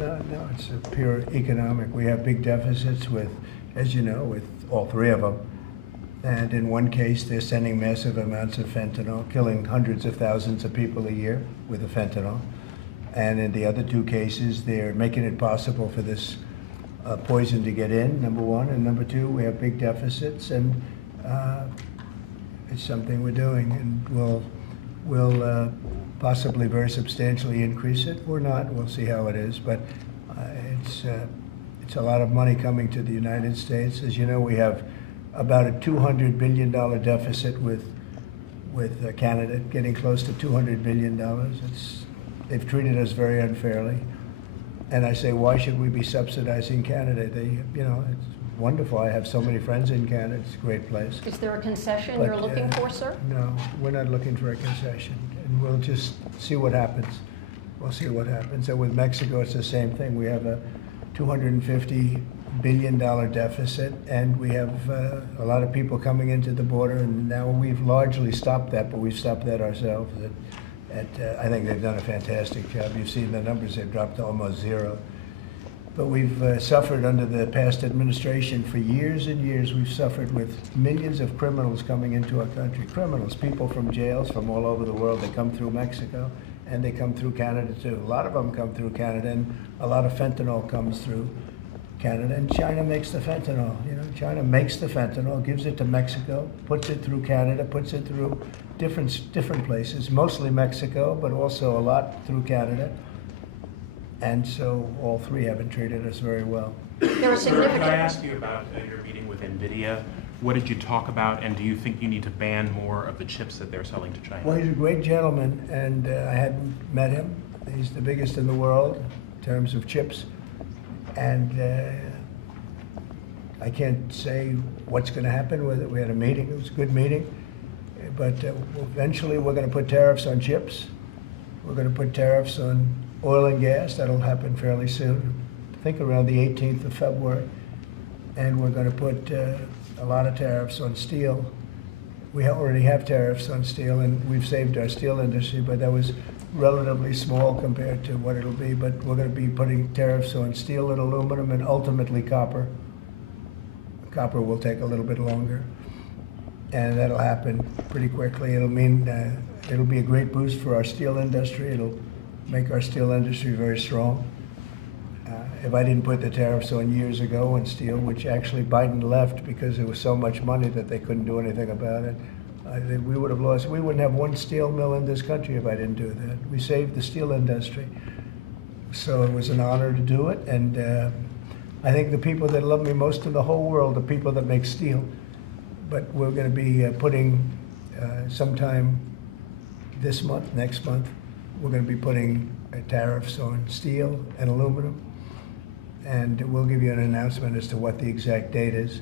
no, it's a pure economic. We have big deficits with, as you know, with all three of them. And in one case, they're sending massive amounts of fentanyl, killing hundreds of thousands of people a year with the fentanyl. And in the other two cases, they're making it possible for this poison to get in, number one. And number two, we have big deficits, and it's something we're doing. And we'll possibly very substantially increase it or not. We'll see how it is. But it's a lot of money coming to the United States. As you know, we have about a $200 billion deficit with Canada, getting close to $200 billion. They've treated us very unfairly. And I say, why should we be subsidizing Canada? It's wonderful. I have so many friends in Canada. It's a great place. Is there a concession But, you're looking for, sir? No, we're not looking for a concession. And we'll just see what happens. We'll see what happens. And with Mexico, it's the same thing. We have a $250 billion deficit, and we have a lot of people coming into the border, and now we've largely stopped that, but we've stopped that ourselves. I think they've done a fantastic job. You've seen the numbers, they've dropped to almost zero. But we've suffered under the past administration for years and years. We've suffered with millions of criminals coming into our country. Criminals, people from jails from all over the world. They come through Mexico, and they come through Canada too. A lot of them come through Canada, and a lot of fentanyl comes through Canada, and China makes the fentanyl. China makes the fentanyl, gives it to Mexico, puts it through Canada, puts it through different places, mostly Mexico, but also a lot through Canada. And so all three haven't treated us very well. There are significant. Can I ask you about your meeting with NVIDIA? What did you talk about, and do you think you need to ban more of the chips that they're selling to China? Well, he's a great gentleman, and I hadn't met him. He's the biggest in the world in terms of chips. And I can't say what's going to happen with it. We had a meeting. It was a good meeting. But eventually we're going to put tariffs on chips. We're going to put tariffs on oil and gas. That'll happen fairly soon. I think around the 18th of February. And we're going to put a lot of tariffs on steel. We already have tariffs on steel, and we've saved our steel industry, but that was relatively small compared to what it'll be. But we're going to be putting tariffs on steel and aluminum and ultimately copper. Copper will take a little bit longer, and that'll happen pretty quickly. It'll mean it'll be a great boost for our steel industry. It'll make our steel industry very strong. If I didn't put the tariffs on years ago on steel, which actually Biden left because there was so much money that they couldn't do anything about it, we would have lost. We wouldn't have one steel mill in this country if I didn't do that. We saved the steel industry. So it was an honor to do it, and I think the people that love me most in the whole world are people that make steel. But we're going to be putting sometime this month, next month, we're going to be putting tariffs on steel and aluminum. And we'll give you an announcement as to what the exact date is.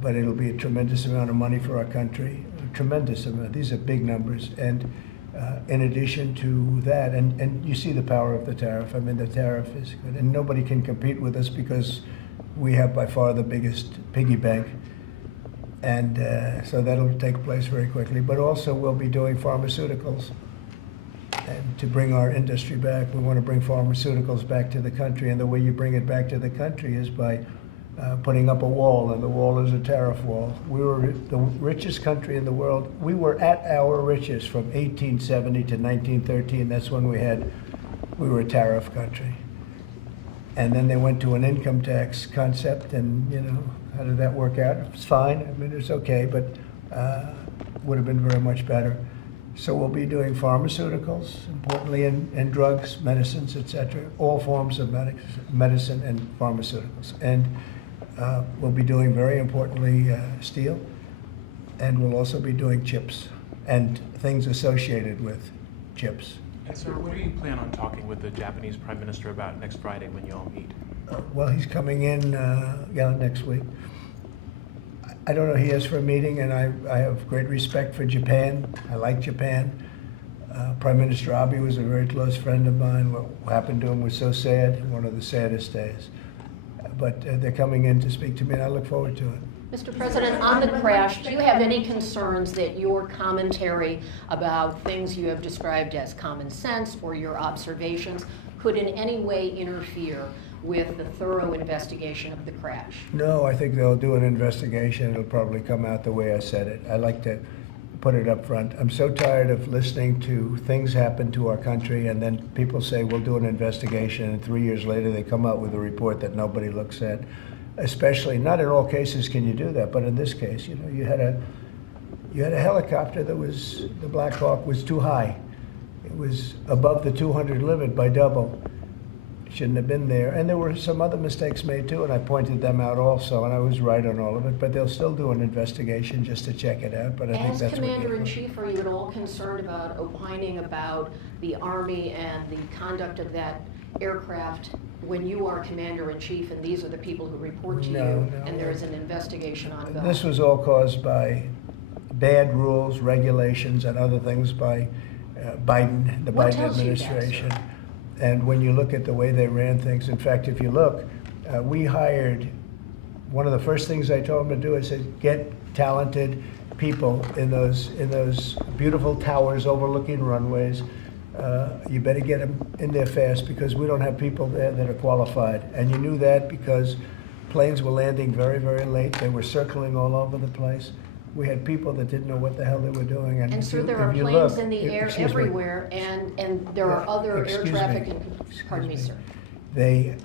But it'll be a tremendous amount of money for our country, a tremendous amount. These are big numbers. And in addition to that, and you see the power of the tariff. I mean, the tariff is good. And nobody can compete with us because we have by far the biggest piggy bank. And so that'll take place very quickly. But also we'll be doing pharmaceuticals. And to bring our industry back, we want to bring pharmaceuticals back to the country. And the way you bring it back to the country is by putting up a wall, and the wall is a tariff wall. We were the richest country in the world. We were at our richest from 1870 to 1913. That's when we were a tariff country. And then they went to an income tax concept, and how did that work out? It was fine. I mean, it was okay, but would have been very much better. So we'll be doing pharmaceuticals, importantly, and drugs, medicines, etc., all forms of medicine and pharmaceuticals. And we'll be doing, very importantly, steel, and we'll also be doing chips and things associated with chips. And sir, what do you plan on talking with the Japanese Prime Minister about next Friday when you all meet? Well, he's coming in next week. I don't know, he asked for a meeting, and I have great respect for Japan. I like Japan. Prime Minister Abe was a very close friend of mine. What happened to him was so sad, one of the saddest days. But they're coming in to speak to me, and I look forward to it. Mr. President, on the crash, do you have any concerns that your commentary about things you have described as common sense or your observations could in any way interfere with the thorough investigation of the crash? No, I think they'll do an investigation. It'll probably come out the way I said it. I like to put it up front. I'm so tired of listening to things happen to our country and then people say we'll do an investigation and 3 years later they come out with a report that nobody looks at. Especially, not in all cases can you do that, but in this case, you know, you had a helicopter that was, the Black Hawk was too high. It was above the 200 limit by double. Shouldn't have been there. And there were some other mistakes made too, and I pointed them out also, and I was right on all of it, but they'll still do an investigation just to check it out, but I think As that's what Commander-in-Chief, are you at all concerned about opining about the Army and the conduct of that aircraft when you are Commander-in-Chief and these are the people who report to you No. and there is an investigation ongoing? This was all caused by bad rules, regulations, and other things by Biden, the What Biden tells you that, administration. sir? And when you look at the way they ran things, in fact, if you look, we hired, one of the first things I told them to do, I said, get talented people in those beautiful towers overlooking runways. You better get them in there fast because we don't have people there that are qualified. And you knew that because planes were landing very, very late. They were circling all over the place. We had people that didn't know what the hell they were doing. And sir, there are if you planes look- in the air excuse me. everywhere and there are Yeah, other air excuse traffic me. and, Excuse pardon me, me. sir. They,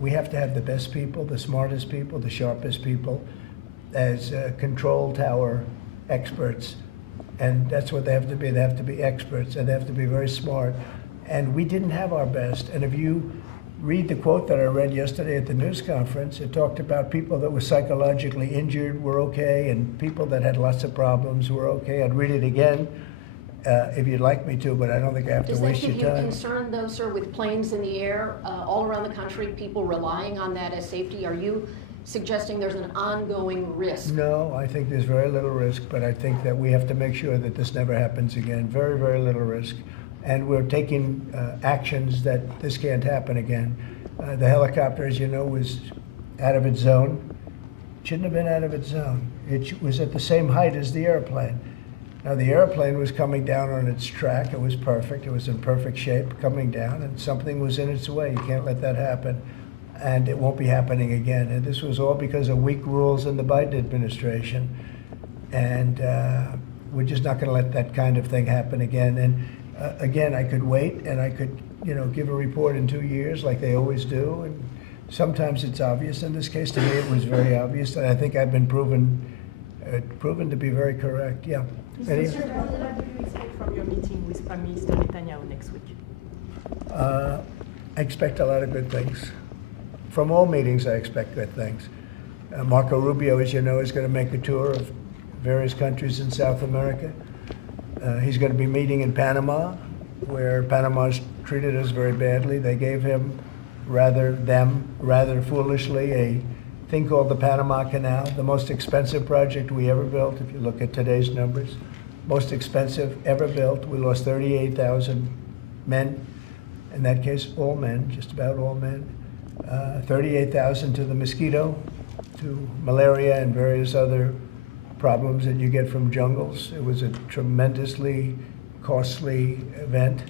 we have to have the best people, the smartest people, the sharpest people as control tower experts. And that's what they have to be. They have to be experts and they have to be very smart. And we didn't have our best. And if you read the quote that I read yesterday at the news conference, it talked about people that were psychologically injured were okay and people that had lots of problems were okay. I'd read it again if you'd like me to, but I don't think I have to Does that waste give your you time. concern though, sir, with planes in the air all around the country, people relying on that as safety? Are you suggesting there's an ongoing risk? No, I think there's very little risk, but I think that we have to make sure that this never happens again. Very, very little risk. And we're taking actions that this can't happen again. The helicopter, as you know, was out of its zone. Shouldn't have been out of its zone. It was at the same height as the airplane. Now, the airplane was coming down on its track. It was perfect. It was in perfect shape coming down, and something was in its way. You can't let that happen. And it won't be happening again. And this was all because of weak rules in the Biden administration. And we're just not going to let that kind of thing happen again. And again, I could wait and I could, you know, give a report in 2 years like they always do. And sometimes it's obvious. In this case, to me, it was very obvious. And I think I've been proven to be very correct. Yeah. Any- Mr. President, what do you expect from your meeting with Prime Minister Netanyahu next week? I expect a lot of good things. From all meetings, I expect good things. Marco Rubio, as you know, is going to make a tour of various countries in South America. He's going to be meeting in Panama, where Panama's treated us very badly. They gave him, rather foolishly, a thing called the Panama Canal, the most expensive project we ever built, if you look at today's numbers. Most expensive ever built. We lost 38,000 men. In that case, all men, just about all men. 38,000 to the mosquito, to malaria and various other problems that you get from jungles. It was a tremendously costly event.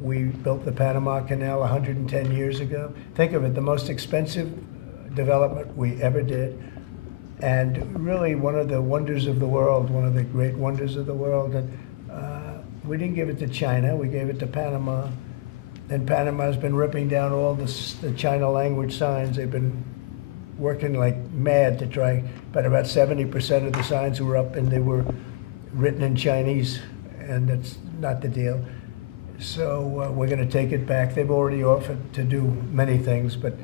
We built the Panama Canal 110 years ago. Think of it, the most expensive development we ever did. And really one of the wonders of the world, one of the great wonders of the world. And we didn't give it to China, we gave it to Panama. And Panama's been ripping down all the China language signs. They've been working like mad to try, but about 70% of the signs were up and they were written in Chinese, and that's not the deal. So we're going to take it back. They've already offered to do many things, but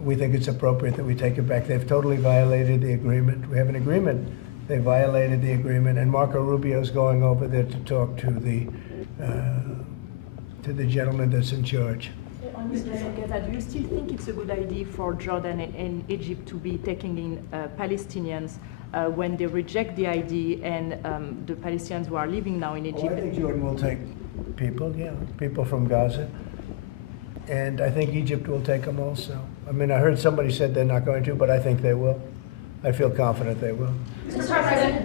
we think it's appropriate that we take it back. They've totally violated the agreement. We have an agreement. They violated the agreement, and Marco Rubio's going over there to talk to the gentleman that's in charge. Mr. Scotto, do you still think it's a good idea for Jordan and Egypt to be taking in Palestinians when they reject the idea and the Palestinians who are living now in Egypt? I think Jordan will take people, yeah, people from Gaza. And I think Egypt will take them also. I mean, I heard somebody said they're not going to, but I think they will. I feel confident they will. Mr. President,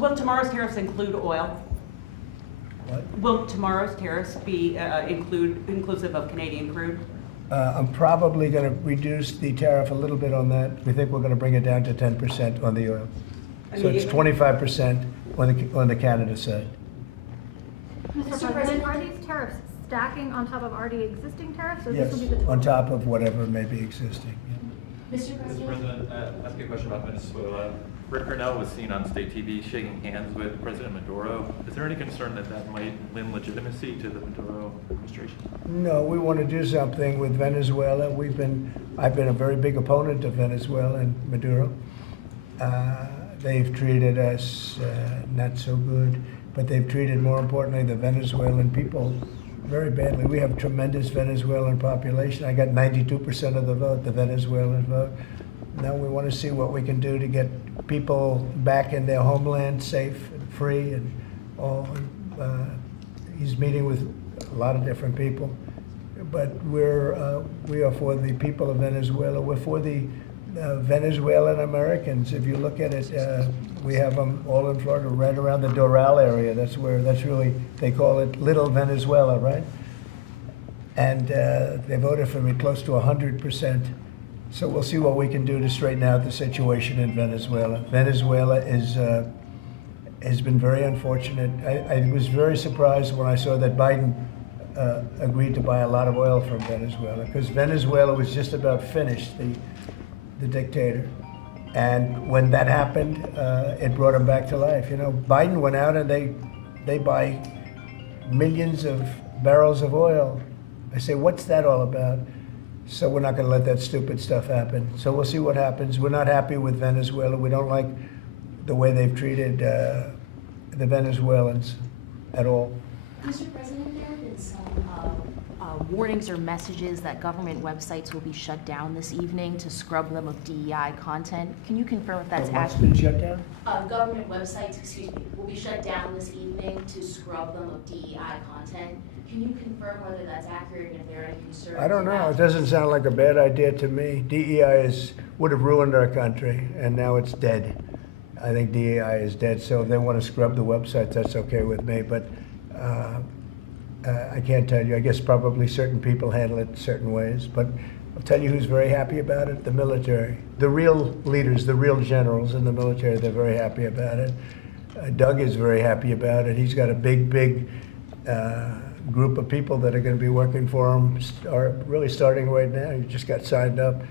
will tomorrow's tariffs include oil? What? Will tomorrow's tariffs be inclusive of Canadian crude? I'm probably going to reduce the tariff a little bit on that. We think we're going to bring it down to 10% on the oil. So it's 25% on the Canada side. Mr. President, are these tariffs stacking on top of already existing tariffs, or Yes, this will be the total? on top of whatever may be existing. Yeah. Mr. President, ask you a question about Venezuela. Rick Grenell was seen on state TV shaking hands with President Maduro. Is there any concern that that might lend legitimacy to the Maduro administration? No, we want to do something with Venezuela. I've been a very big opponent of Venezuela and Maduro. They've treated us not so good, but they've treated, more importantly, the Venezuelan people very badly. We have tremendous Venezuelan population. I got 92% of the vote, the Venezuelan vote. Now we want to see what we can do to get people back in their homeland safe and free and all. He's meeting with a lot of different people, but we are for the people of Venezuela. We're for the Venezuelan Americans. If you look at it, we have them all in Florida, right around the Doral area. That's really, they call it Little Venezuela, right? And they voted for me close to 100%. So we'll see what we can do to straighten out the situation in Venezuela. Venezuela has been very unfortunate. I was very surprised when I saw that Biden agreed to buy a lot of oil from Venezuela, because Venezuela was just about finished, the dictator. And when that happened, it brought him back to life. You know, Biden went out and they buy millions of barrels of oil. I say, what's that all about? So we're not going to let that stupid stuff happen. So we'll see what happens. We're not happy with Venezuela. We don't like the way they've treated the Venezuelans at all. Mr. President, there have been some warnings or messages that government websites will be shut down this evening to scrub them of DEI content. Can you confirm if that's What's accurate? been shut down? Government websites, will be shut down this evening to scrub them of DEI content. Can you confirm whether that's accurate and if there are any concerns? I don't know. about- It doesn't sound like a bad idea to me. DEI would have ruined our country, and now it's dead. I think DEI is dead. So if they want to scrub the websites, that's okay with me. But I can't tell you. I guess probably certain people handle it certain ways. But I'll tell you who's very happy about it: the military. The real leaders, the real generals in the military, they're very happy about it. Doug is very happy about it. He's got a big group of people that are going to be working for him, really starting right now. He just got signed up,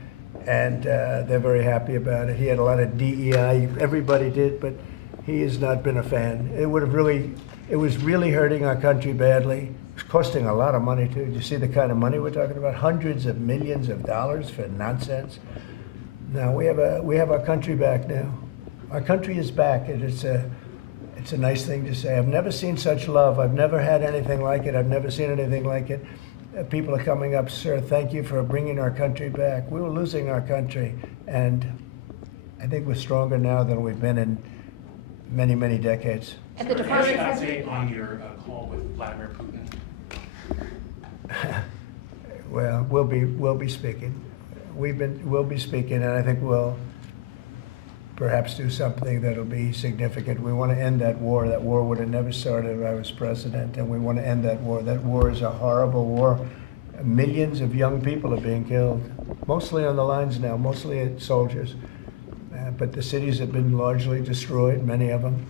and they're very happy about it. He had a lot of DEI, everybody did, but he has not been a fan. It was really hurting our country badly. It's costing a lot of money too. Do you see the kind of money we're talking about? Hundreds of millions of dollars for nonsense. Now we have our country back now. Our country is back, and it's a nice thing to say. I've never seen such love. I've never had anything like it. I've never seen anything like it. People are coming up, sir, thank you for bringing our country back. We were losing our country, and I think we're stronger now than we've been in many, many decades. And the Sir, Department any update on your call with Vladimir Putin? Well, we'll be speaking. We'll be speaking, and I think we'll perhaps do something that'll be significant. We want to end that war. That war would have never started if I was president, and we want to end that war. That war is a horrible war. Millions of young people are being killed, mostly on the lines now, mostly soldiers. But the cities have been largely destroyed, many of them.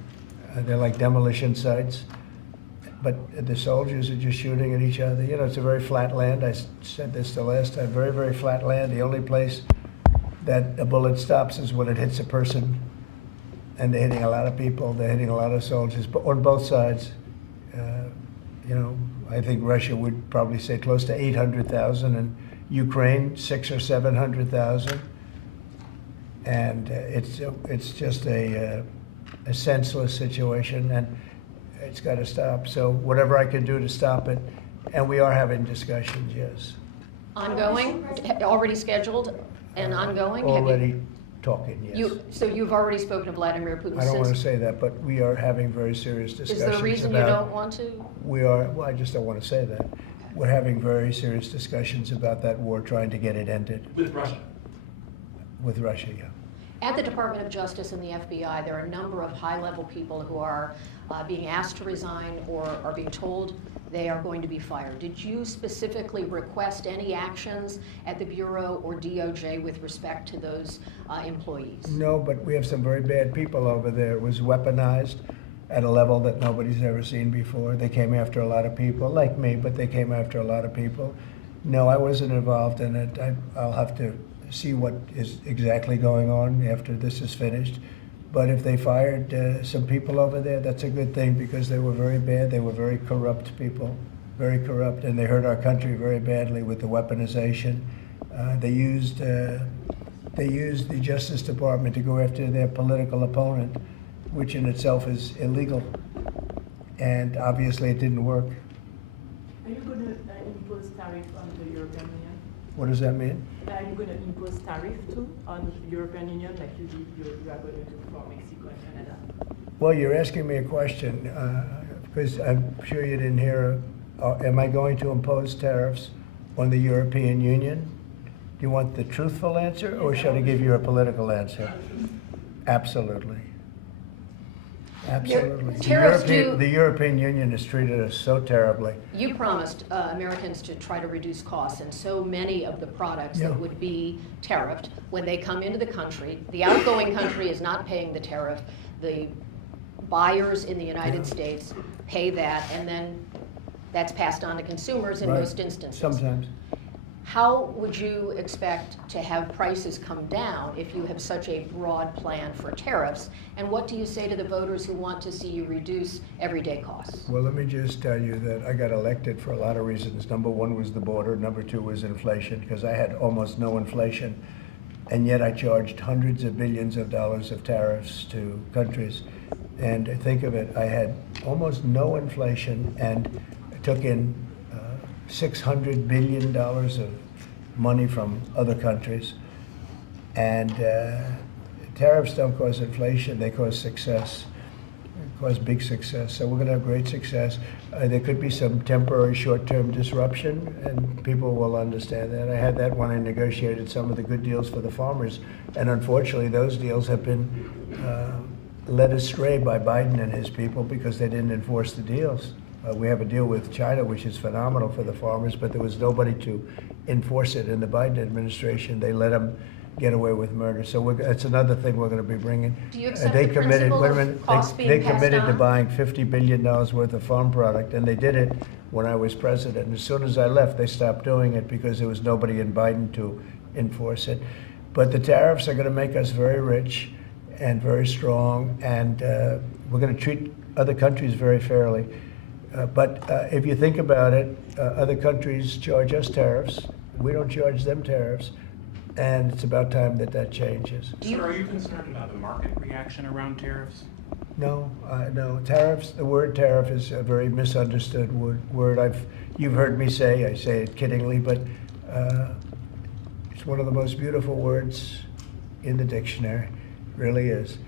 They're like demolition sites. But the soldiers are just shooting at each other. You know, it's a very flat land. I said this the last time, very, very flat land. The only place that a bullet stops is when it hits a person. And they're hitting a lot of people. They're hitting a lot of soldiers, but on both sides. You know, I think Russia would probably say close to 800,000, and Ukraine 600,000 or 700,000. And it's just a senseless situation, and it's got to stop. So whatever I can do to stop it, and we are having discussions, yes. ongoing, already scheduled and ongoing? Have you- Already talking, yes. So you've already spoken to Vladimir Putin I don't want to since? say that, but we are having very serious Is discussions there a reason you about- don't want to? Well, I just don't want to say that. We're having very serious discussions about that war, trying to get it ended With Russia. with Russia, yeah. At the Department of Justice and the FBI, there are a number of high-level people who are being asked to resign or are being told they are going to be fired. Did you specifically request any actions at the Bureau or DOJ with respect to those employees? No, but we have some very bad people over there. It was weaponized at a level that nobody's ever seen before. They came after a lot of people, like me, but they came after a lot of people. No, I wasn't involved in it. I'll have to see what is exactly going on after this is finished. But if they fired some people over there, that's a good thing, because they were very bad. They were very corrupt people, very corrupt, and they hurt our country very badly with the weaponization. They used the Justice Department to go after their political opponent, which in itself is illegal. And obviously it didn't work. Are you going to impose tariff on the European Union? What does that mean? Are you going to impose tariff too on the European Union like you are going to do for Mexico and Canada? Well, you're asking me a question, because I'm sure you didn't hear, am I going to impose tariffs on the European Union? Do you want the truthful answer, or should I give you a political answer? Absolutely. Absolutely. The European Union has treated us so terribly. You promised Americans to try to reduce costs, and so many of the products that would be tariffed, when they come into the country, the outgoing country is not paying the tariff. The buyers in the United States pay that, and then that's passed on to consumers in most instances. Sometimes. How would you expect to have prices come down if you have such a broad plan for tariffs? And what do you say to the voters who want to see you reduce everyday costs? Well, let me just tell you that I got elected for a lot of reasons. Number one was the border. Number two was inflation, because I had almost no inflation. And yet I charged hundreds of billions of dollars of tariffs to countries. And think of it, I had almost no inflation and took in $600 billion of money from other countries. And tariffs don't cause inflation, they cause success. They cause big success. So we're going to have great success. There could be some temporary short-term disruption, and people will understand that. I had that when I negotiated some of the good deals for the farmers. And unfortunately, those deals have been led astray by Biden and his people because they didn't enforce the deals. We have a deal with China, which is phenomenal for the farmers, but there was nobody to enforce it in the Biden administration. They let them get away with murder. So that's another thing we're going to be bringing. Do you accept the principle of costs being They passed committed to on? buying $50 billion worth of farm product, and they did it when I was president. As soon as I left, they stopped doing it because there was nobody in Biden to enforce it. But the tariffs are going to make us very rich and very strong, and we're going to treat other countries very fairly. But if you think about it, other countries charge us tariffs. We don't charge them tariffs. And it's about time that that changes. Sir, are you concerned about the market reaction around tariffs? No, no. Tariffs, the word tariff is a very misunderstood word. You've heard me say, I say it kiddingly, but it's one of the most beautiful words in the dictionary. It really is.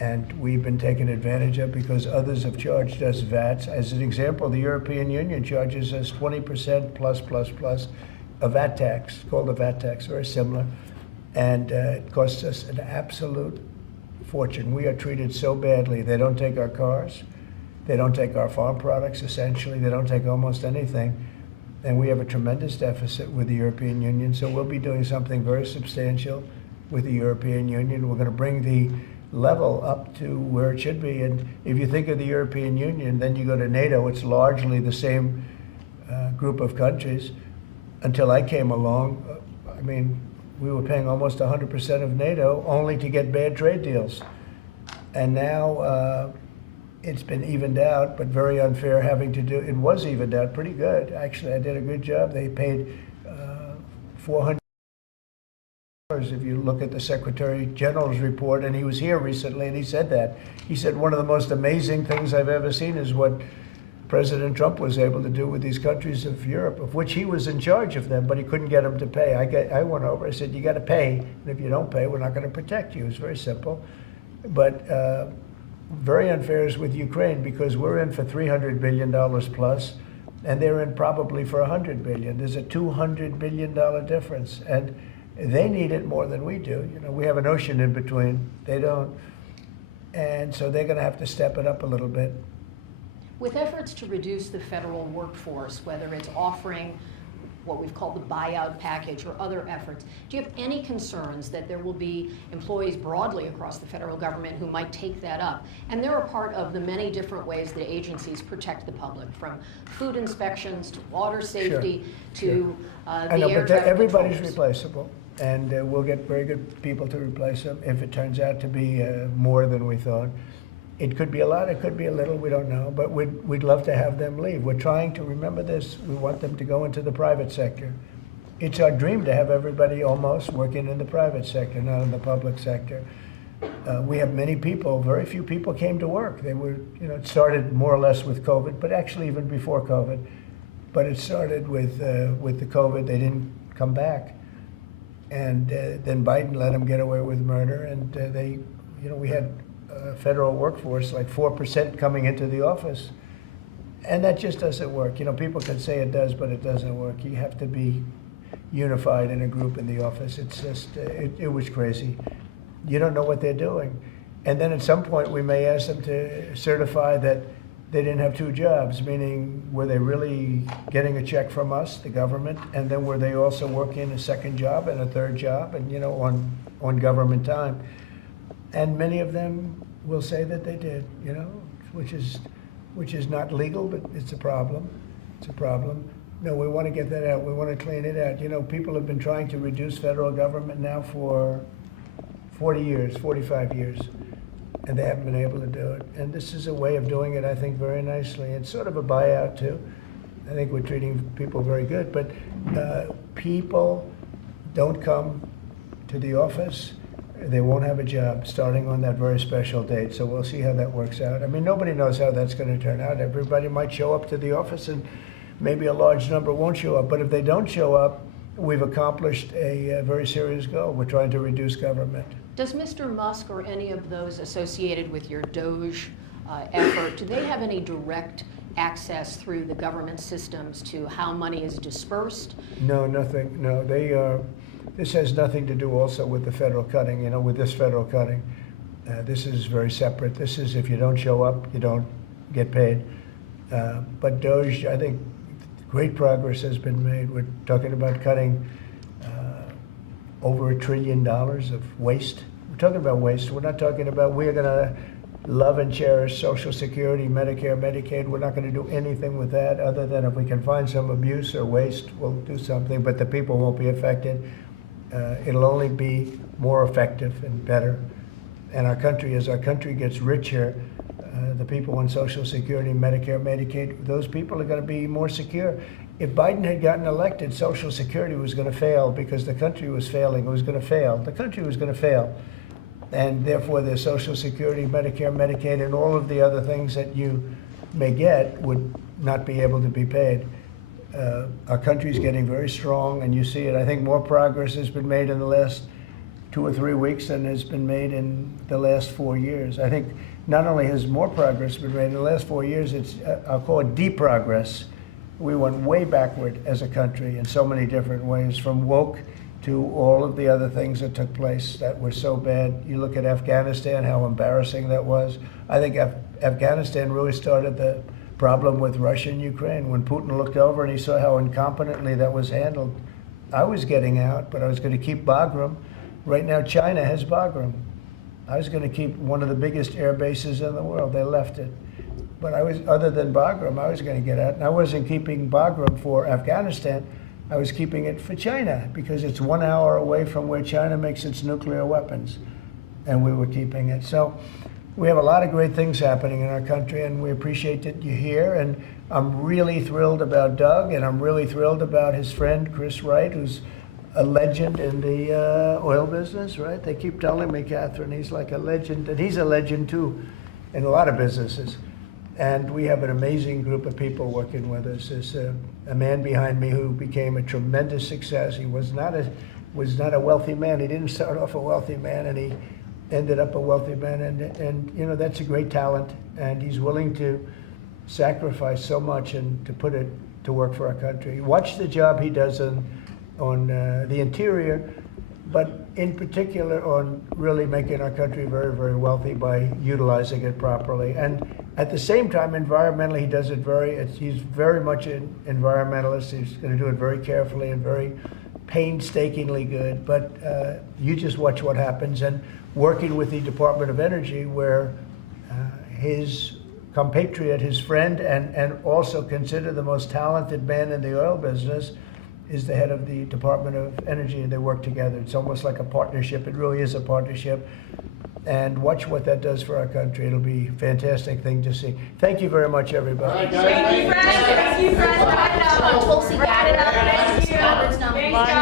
And we've been taken advantage of because others have charged us VATs. As an example, the European Union charges us 20% plus a VAT tax, called a VAT tax, very similar. And it costs us an absolute fortune. We are treated so badly. They don't take our cars. They don't take our farm products, essentially. They don't take almost anything. And we have a tremendous deficit with the European Union. So we'll be doing something very substantial with the European Union. We're going to bring the level up to where it should be. And if you think of the European Union, then you go to NATO, it's largely the same group of countries. Until I came along, I mean, we were paying almost 100% of NATO only to get bad trade deals. And now it's been evened out, but very unfair having to do, it was evened out pretty good. Actually, I did a good job. They paid $400. If you look at the Secretary General's report, and he was here recently, and he said that. He said one of the most amazing things I've ever seen is what President Trump was able to do with these countries of Europe, of which he was in charge of them, but he couldn't get them to pay. I went over, I said, you got to pay, and if you don't pay, we're not going to protect you. It's very simple. But very unfair is with Ukraine, because we're in for $300 billion plus, and they're in probably for $100 billion. There's a $200 billion difference. And They need it more than we do. You know, we have an ocean in between. They don't. And so they're going to have to step it up a little bit. With efforts to reduce the federal workforce, whether it's offering what we've called the buyout package or other efforts, do you have any concerns that there will be employees broadly across the federal government who might take that up? And they're a part of the many different ways that agencies protect the public, from food inspections to water safety to I know, the air but traffic everybody's controllers. replaceable, and we'll get very good people to replace them if it turns out to be more than we thought. It could be a lot, it could be a little, we don't know, but we'd love to have them leave. We're trying to remember this. We want them to go into the private sector. It's our dream to have everybody almost working in the private sector, not in the public sector. We have many people, very few people came to work. They were, you know, it started more or less with COVID, but actually even before COVID. But it started with the COVID, they didn't come back. And then Biden let them get away with murder, and they, you know, we had federal workforce, like 4% coming into the office. And that just doesn't work. You know, people can say it does, but it doesn't work. You have to be unified in a group in the office. It's just, it was crazy. You don't know what they're doing. And then at some point, we may ask them to certify that they didn't have two jobs, meaning were they really getting a check from us, the government, and then were they also working a second job and a third job, and, you know, on government time? And many of them will say that they did, you know, which is not legal, but it's a problem. It's a problem. No, we want to get that out. We want to clean it out. You know, people have been trying to reduce federal government now for 40 years, 45 years, and they haven't been able to do it. And this is a way of doing it, I think, very nicely. It's sort of a buyout, too. I think we're treating people very good, but people don't come to the office. They won't have a job starting on that very special date, so we'll see how that works out. I mean, nobody knows how that's going to turn out. Everybody might show up to the office, and maybe a large number won't show up. But if they don't show up, we've accomplished a very serious goal. We're trying to reduce government. Does Mr. Musk or any of those associated with your DOGE effort, do they have any direct access through the government systems to how money is dispersed? No, nothing. No, they this has nothing to do also with the federal cutting, you know, with this federal cutting. This is very separate. This is if you don't show up, you don't get paid. But DOGE, I think great progress has been made. We're talking about cutting over $1 trillion of waste. We're talking about waste. We're not talking about we're going to love and cherish Social Security, Medicare, Medicaid. We're not going to do anything with that other than if we can find some abuse or waste, we'll do something, but the people won't be affected. It'll only be more effective and better. And our country, as our country gets richer, the people on Social Security, Medicare, Medicaid, those people are going to be more secure. If Biden had gotten elected, Social Security was going to fail because the country was failing. It was going to fail. The country was going to fail. And therefore, the Social Security, Medicare, Medicaid, and all of the other things that you may get would not be able to be paid. Our country's getting very strong, and you see it. I think more progress has been made in the last 2 or 3 weeks than has been made in the last 4 years. I think not only has more progress been made in the last 4 years, it's, I'll call it deprogress. We went way backward as a country in so many different ways, from woke to all of the other things that took place that were so bad. You look at Afghanistan, how embarrassing that was. I think Afghanistan really started the problem with Russia and Ukraine. When Putin looked over and he saw how incompetently that was handled, I was getting out, but I was going to keep Bagram. Right now, China has Bagram. I was going to keep one of the biggest air bases in the world. They left it. But I was, other than Bagram, I was going to get out. And I wasn't keeping Bagram for Afghanistan. I was keeping it for China because it's 1 hour away from where China makes its nuclear weapons. And we were keeping it. So we have a lot of great things happening in our country, and we appreciate that you're here. And I'm really thrilled about Doug, and I'm really thrilled about his friend, Chris Wright, who's a legend in the oil business, right? They keep telling me, Catherine, he's like a legend, and he's a legend too in a lot of businesses. And we have an amazing group of people working with us. There's a man behind me who became a tremendous success. He was not a wealthy man. He didn't start off a wealthy man, and he ended up a wealthy man. And you know, that's a great talent, and he's willing to sacrifice so much and to put it to work for our country. Watch the job he does on the interior. but in particular on really making our country very, very wealthy by utilizing it properly. And at the same time, environmentally, he does it he's very much an environmentalist. He's going to do it very carefully and very painstakingly good. But you just watch what happens. And working with the Department of Energy, where his compatriot, his friend, and also considered the most talented man in the oil business, is the head of the Department of Energy, and they work together. It's almost like a partnership. It really is a partnership. And watch what that does for our country. It'll be a fantastic thing to see. Thank you very much, everybody. Thank you, Fred. Thank you, Fred. Tulsi got it. Thank you. Robert's nomination.